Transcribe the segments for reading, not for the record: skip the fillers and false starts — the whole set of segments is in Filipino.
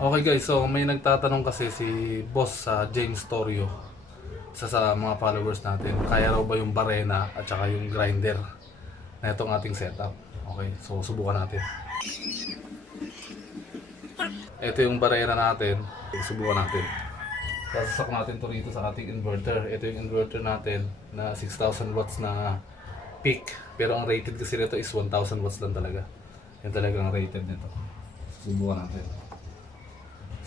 Okay guys, so may nagtatanong kasi si boss sa James Torio, isa sa mga followers natin, kaya raw ba yung barena at saka yung grinder na itong ating setup. Okay, so subukan natin. Ito yung barena natin, subukan natin. Sasak natin to rito sa ating inverter. Ito yung inverter natin na 6,000 watts na peak, pero ang rated kasi nito is 1,000 watts lang talaga. Yan talaga ang rated nito. Subukan natin.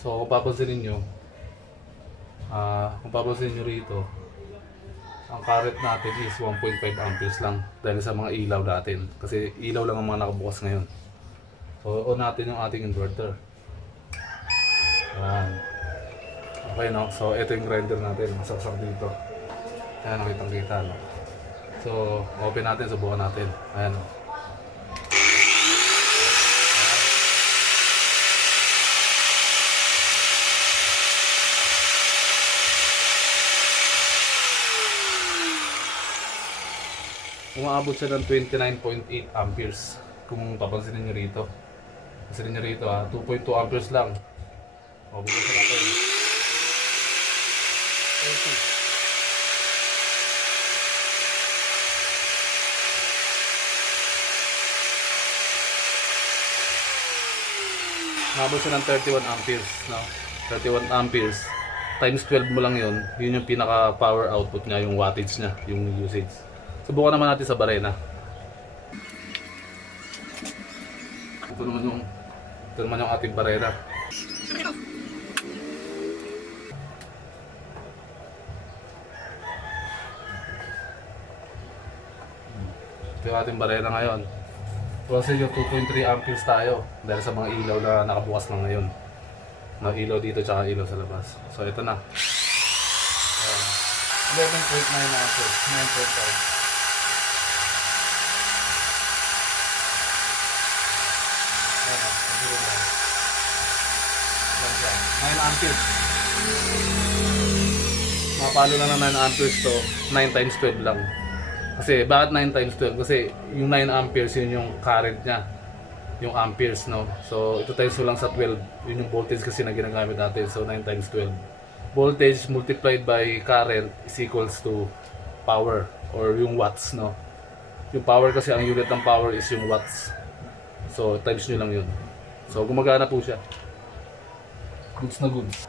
So kung papansinin nyo, rito, ang current natin is 1.5 amperes lang dahil sa mga ilaw natin. Kasi ilaw lang ang mga nakabukas ngayon. So on natin yung ating inverter. Ayan. Okay no? So ito yung grinder natin, masaksak dito. Ayan, nakitang kita no? So open natin, subukan natin. Ayan no? Umaabot siya ng 29.8 amperes kung papansinin nyo rito. Pansinin nyo rito 2.2 amperes lang. O, buksan natin. 30. Umaabot siya ng 31 amperes. No? 31 amperes. Times 12 mo lang yun. Yun yung pinaka power output niya, yung wattage niya, yung usage. Subukan naman natin sa barena. Ito naman yung ating barena. Ito yung ating barena ngayon. Kasi yung 2.3 amperes tayo dahil sa mga ilaw na nakabukas na ngayon. Na ilaw dito tsaka ilaw sa labas. So ito na. 11.9 amperes. 9.5. Ayan, 9 amperes. Mapalo lang ng 9 amperes to, 9 times 12 lang. Kasi, bakit 9 times 12? Kasi yung 9 amperes yun yung current niya. Yung amperes, no? So, ito times lang sa 12. Yun yung voltage kasi na ginagamit natin. So, 9 times 12. Voltage multiplied by current is equals to power or yung watts, no? Yung power kasi, ang unit ng power is yung watts. So, times nyo lang yun. So, gumagana po siya. Goods na goods.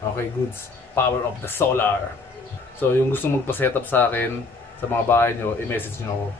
Okay, goods. Power of the solar. So, yung gusto magpa-setup sa akin, sa mga bahay nyo, i-message nyo ako.